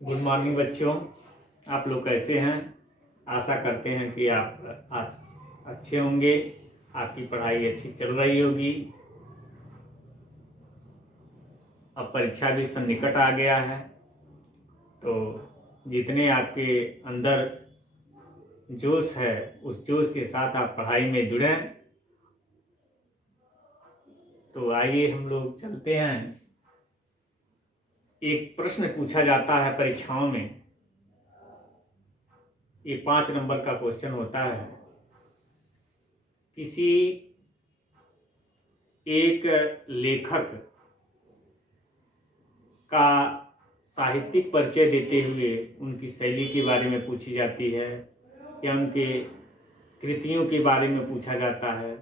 Good morning बच्चों। आप लोग कैसे हैं? आशा करते हैं कि आप आज अच्छे होंगे, आपकी पढ़ाई अच्छी चल रही होगी। अब परीक्षा भी सन्निकट आ गया है, तो जितने आपके अंदर जोश है उस जोश के साथ आप पढ़ाई में जुड़ें। तो आइए हम लोग चलते हैं। एक प्रश्न पूछा जाता है परीक्षाओं में, ये 5 नंबर का क्वेश्चन होता है। किसी एक लेखक का साहित्यिक परिचय देते हुए उनकी शैली के बारे में पूछी जाती है या उनके कृतियों के बारे में पूछा जाता है।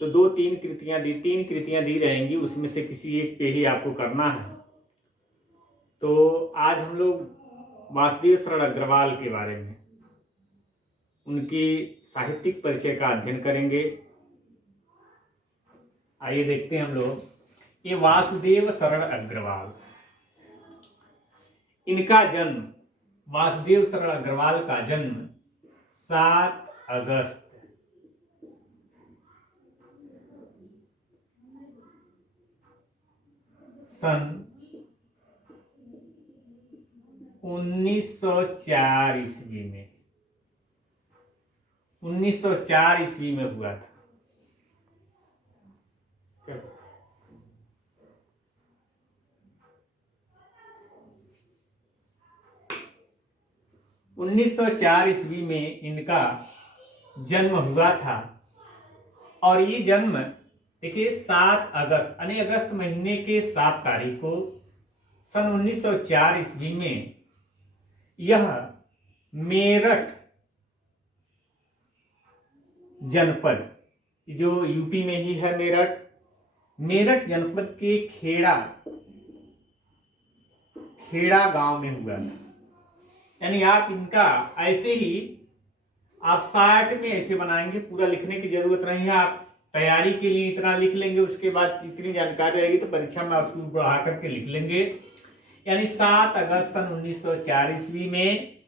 तो तीन कृतियां दी रहेंगी, उसमें से किसी एक पे ही आपको करना है। तो आज हम लोग वासुदेव शरण अग्रवाल के बारे में, उनकी साहित्यिक परिचय का अध्ययन करेंगे। आइए देखते हैं हम लोग। ये वासुदेव शरण अग्रवाल, इनका जन्म, वासुदेव शरण अग्रवाल का जन्म 7 अगस्त सन 1904 ईस्वी में 1904 ईस्वी में हुआ था। 1904 ईस्वी में इनका जन्म हुआ था। और ये जन्म देखिए 7 अगस्त यानी अगस्त महीने के 7 तारीख को सन 1904 ईस्वी में यह मेरठ जनपद, जो यूपी में ही है, मेरठ जनपद के खेड़ा गांव में हुआ था। यानी आप इनका ऐसे ही आप शार्ट में ऐसे बनाएंगे, पूरा लिखने की जरूरत नहीं है। आप तैयारी के लिए इतना लिख लेंगे, उसके बाद इतनी जानकारी रहेगी तो परीक्षा में उसको बढ़ा करके लिख लेंगे। यानी 7 अगस्त सन 1904 ईस्वी में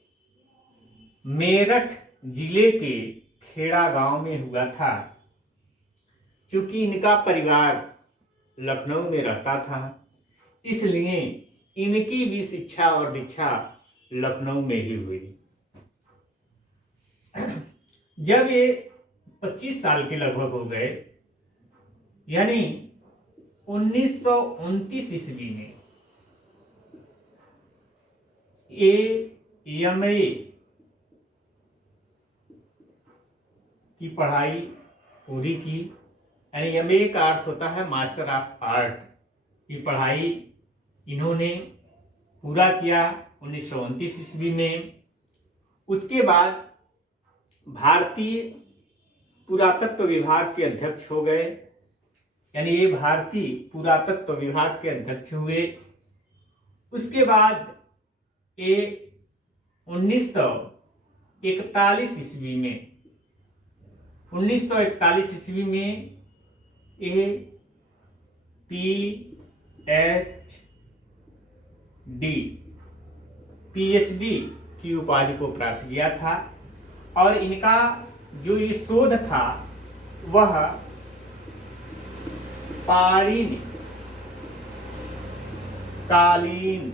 मेरठ जिले के खेड़ा गांव में हुआ था। क्योंकि इनका परिवार लखनऊ में रहता था, इसलिए इनकी भी शिक्षा और दीक्षा लखनऊ में ही हुई। जब ये 25 साल के लगभग हो गए, यानी 1929 ईस्वी में एमए की पढ़ाई पूरी की। यानी एमए का अर्थ होता है मास्टर ऑफ आर्ट की पढ़ाई इन्होंने पूरा किया 1929 ईस्वी में। उसके बाद भारतीय पुरातत्व विभाग के अध्यक्ष हो गए। यानी ये भारतीय पुरातत्व विभाग के अध्यक्ष हुए। उसके बाद ये 1941 ईस्वी में 1941 ईस्वी में ये पीएचडी की उपाधि को प्राप्त किया था। और इनका जो ये शोध था वह पाणिनि कालीन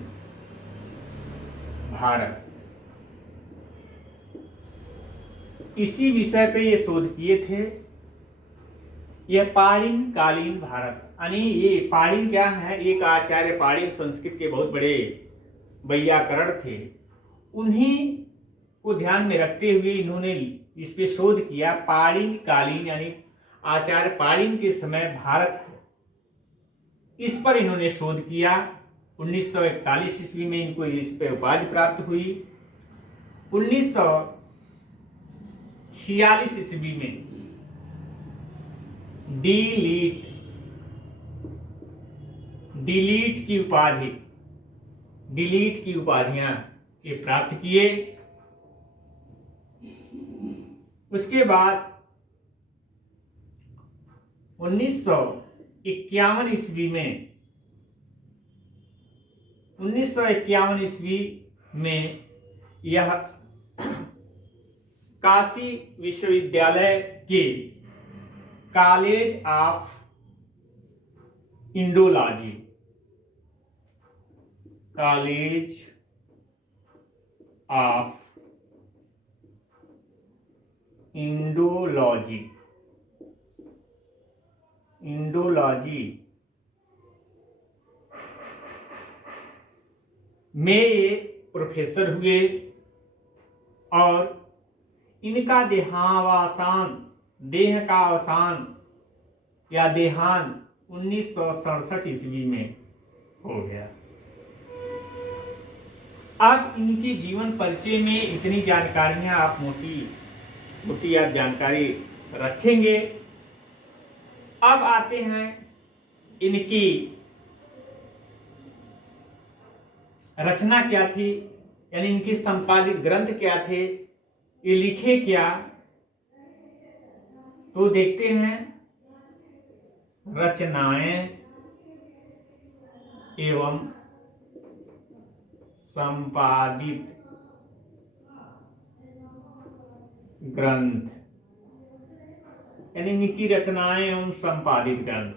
भारत, इसी विषय पे ये शोध किए थे। यह पाणिनि कालीन भारत, यानी ये पाणिनि क्या है, एक आचार्य पाणिनि संस्कृत के बहुत बड़े वैयाकरण थे। उन्हीं को ध्यान में रखते हुए इन्होंने इस पे शोध किया। पाणिनि कालीन यानी आचार्य पाणिनि के समय भारत, इस पर इन्होंने शोध किया। 1941 ईस्वी में इनको इस पे उपाधि प्राप्त हुई। 1946 ईस्वी में डिलीट की उपाधियां ये प्राप्त किए। उसके बाद 1951 ईस्वी में 1951 ईस्वी में यह काशी विश्वविद्यालय के college of Indology college of Indology में ये प्रोफेसर हुए और इनका देह का अवसान या देहांत 1967 ईस्वी में हो गया। अब इनकी जीवन परिचय में इतनी जानकारियां आप मोटी आप जानकारी रखेंगे। अब आते हैं इनकी रचना क्या थी, यानी इनकी संपादित ग्रंथ क्या थे, ये लिखे क्या, तो देखते हैं। रचनाएं एवं संपादित ग्रंथ, यानी इनकी रचनाएं एवं संपादित ग्रंथ।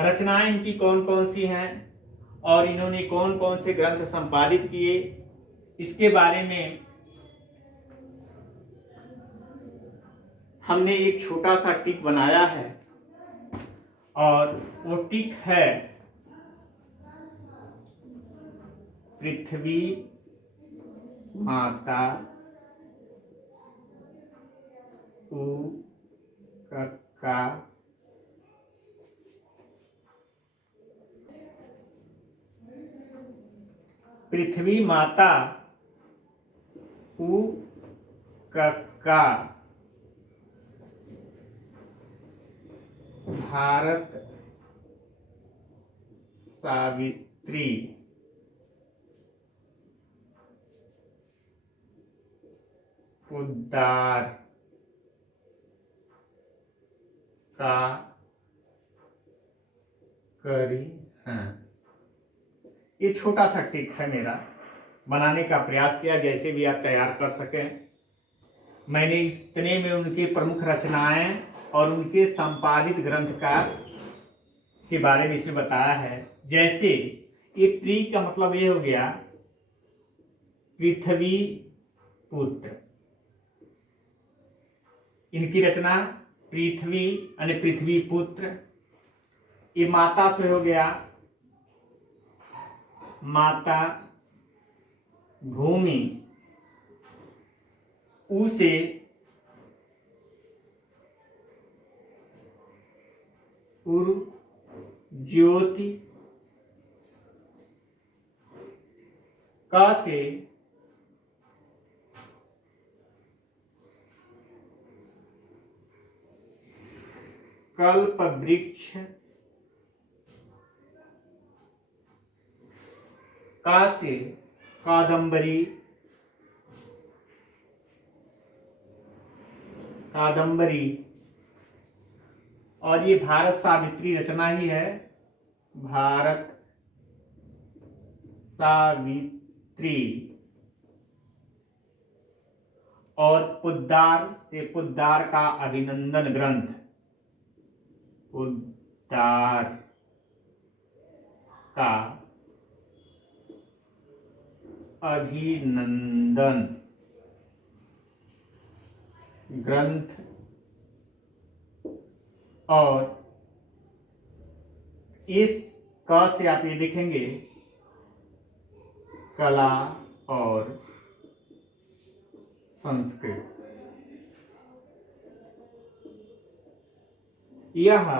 रचनाएं इनकी कौन कौन सी हैं और इन्होंने कौन कौन से ग्रंथ संपादित किए, इसके बारे में हमने एक छोटा सा टिक बनाया है और वो टिक है पृथ्वी माता उ कक्का पृथ्वी माता उ कक्का भारत सावित्री उद्धार का करी हैं। ये छोटा सा टिक है मेरा, बनाने का प्रयास किया, जैसे भी आप तैयार कर सकें। मैंने इतने में उनकी प्रमुख रचनाएं और उनके संपादित ग्रंथकार के बारे में इसमें बताया है। जैसे ये ट्री का मतलब ये हो गया पृथ्वी पुत्र, इनकी रचना पृथ्वी यानी पृथ्वी पुत्र। ये माता से हो गया माता भूमि, उ से उर ज्योति, क से कल्प वृक्ष, का से कादम्बरी, और ये भारत सावित्री रचना ही है, भारत सावित्री। और पुद्दार से पुद्दार का अभिनंदन ग्रंथ, पुद्दार का अभिनंदन ग्रंथ। और इस क से आप ये देखेंगे कला और संस्कृत। यह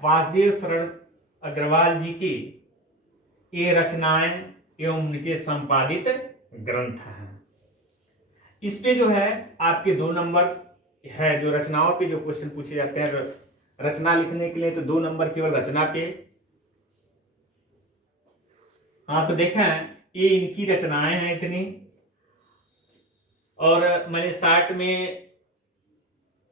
वासुदेव शरण अग्रवाल जी की ये रचनाएं एवं उनके संपादित ग्रंथ हैं। इस पे जो है आपके 2 नंबर है, जो रचनाओं पे जो क्वेश्चन पूछे जाते हैं रचना लिखने के लिए, तो 2 नंबर केवल रचना पे। हाँ, तो देखें ये इनकी रचनाएं हैं इतनी, और मैंने शार्ट में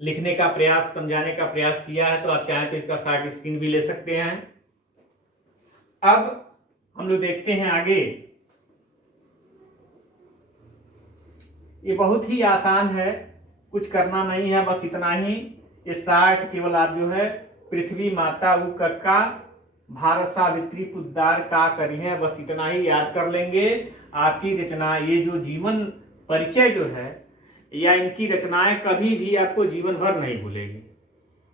लिखने का प्रयास, समझाने का प्रयास किया है, तो आप चाहें तो इसका शार्ट स्क्रीन भी ले सकते हैं। अब हम लोग देखते हैं आगे। ये बहुत ही आसान है, कुछ करना नहीं है, बस इतना ही। ये 60 केवल आप जो है पृथ्वी माता उ कक्का भारत सावित्री पुद्दार का करी है, बस इतना ही याद कर लेंगे। आपकी रचना, ये जो जीवन परिचय जो है या इनकी रचनाएं कभी भी आपको जीवन भर नहीं भूलेगी।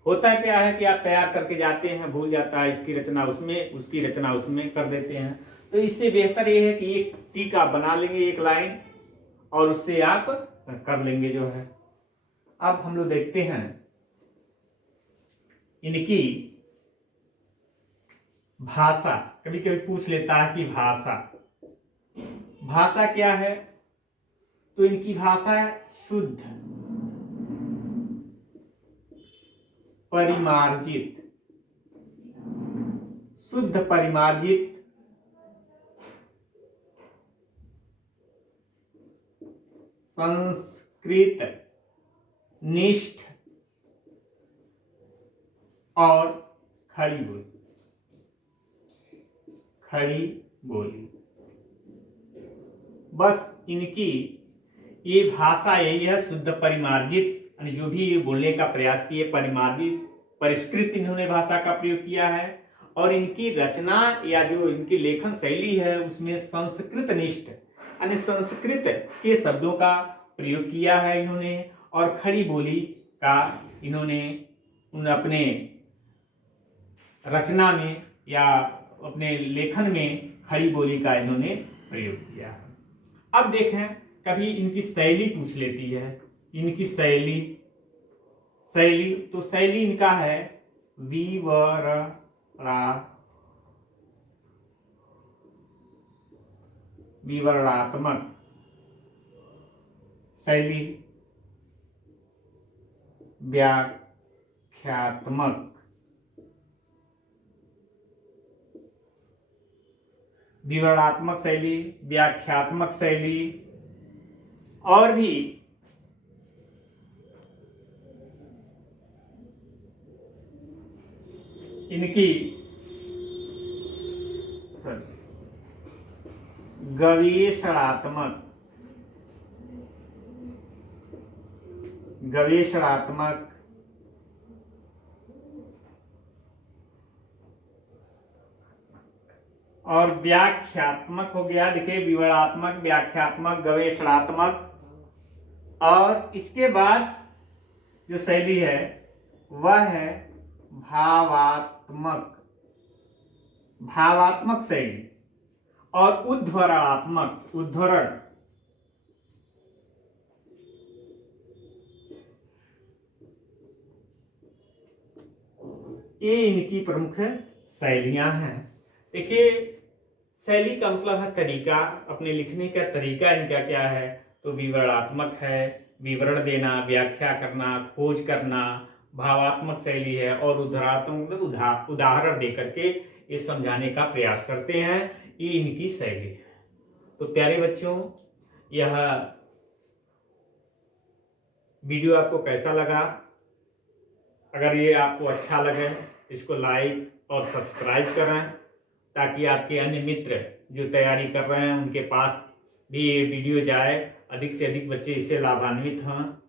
होता क्या है कि आप तैयार करके जाते हैं, भूल जाता है, इसकी रचना उसमें, उसकी रचना उसमें कर देते हैं। तो इससे बेहतर ये है कि एक टीका बना लेंगे, एक लाइन, और उससे आप कर लेंगे जो है। अब हम लोग देखते हैं इनकी भाषा। कभी कभी पूछ लेता है कि भाषा क्या है, तो इनकी भाषा है शुद्ध परिमार्जित, शुद्ध परिमार्जित संस्कृत निष्ठ और खड़ी बोली। बस इनकी ये भाषा यही है, शुद्ध परिमार्जित, यानी जो भी ये बोलने का प्रयास किए, परिमार्जित परिष्कृत इन्होंने भाषा का प्रयोग किया है। और इनकी रचना या जो इनकी लेखन शैली है उसमें संस्कृत निष्ठ, यानी संस्कृत के शब्दों का प्रयोग किया है इन्होंने, और खड़ी बोली का इन्होंने अपने रचना में या अपने लेखन में खड़ी बोली का इन्होंने प्रयोग किया है। अब देखें, कभी इनकी शैली पूछ लेती है, इनकी शैली तो शैली इनका है विवरणात्मक शैली, व्याख्यात्मक, विवरणात्मक शैली, व्याख्यात्मक शैली, और भी इनकी गवेषणात्मक और व्याख्यात्मक हो गया। देखिए, विवरणात्मक, व्याख्यात्मक, गवेषणात्मक, और इसके बाद जो शैली है वह है भावात्मक शैली और उद्धरण। ये इनकी प्रमुख शैलियां हैं। देखिए, शैली का मतलब है तरीका, अपने लिखने का तरीका इनका क्या है, तो विवरणात्मक है, विवरण देना, व्याख्या करना, खोज करना। भावात्मक शैली है, और उद्धरणात्मक उदाहरण देकर के ये समझाने का प्रयास करते हैं। ये इनकी शैली है। तो प्यारे बच्चों, यह वीडियो आपको कैसा लगा? अगर ये आपको अच्छा लगे, इसको लाइक और सब्सक्राइब करें, ताकि आपके अन्य मित्र जो तैयारी कर रहे हैं उनके पास भी ये वीडियो जाए, अधिक से अधिक बच्चे इससे लाभान्वित हों।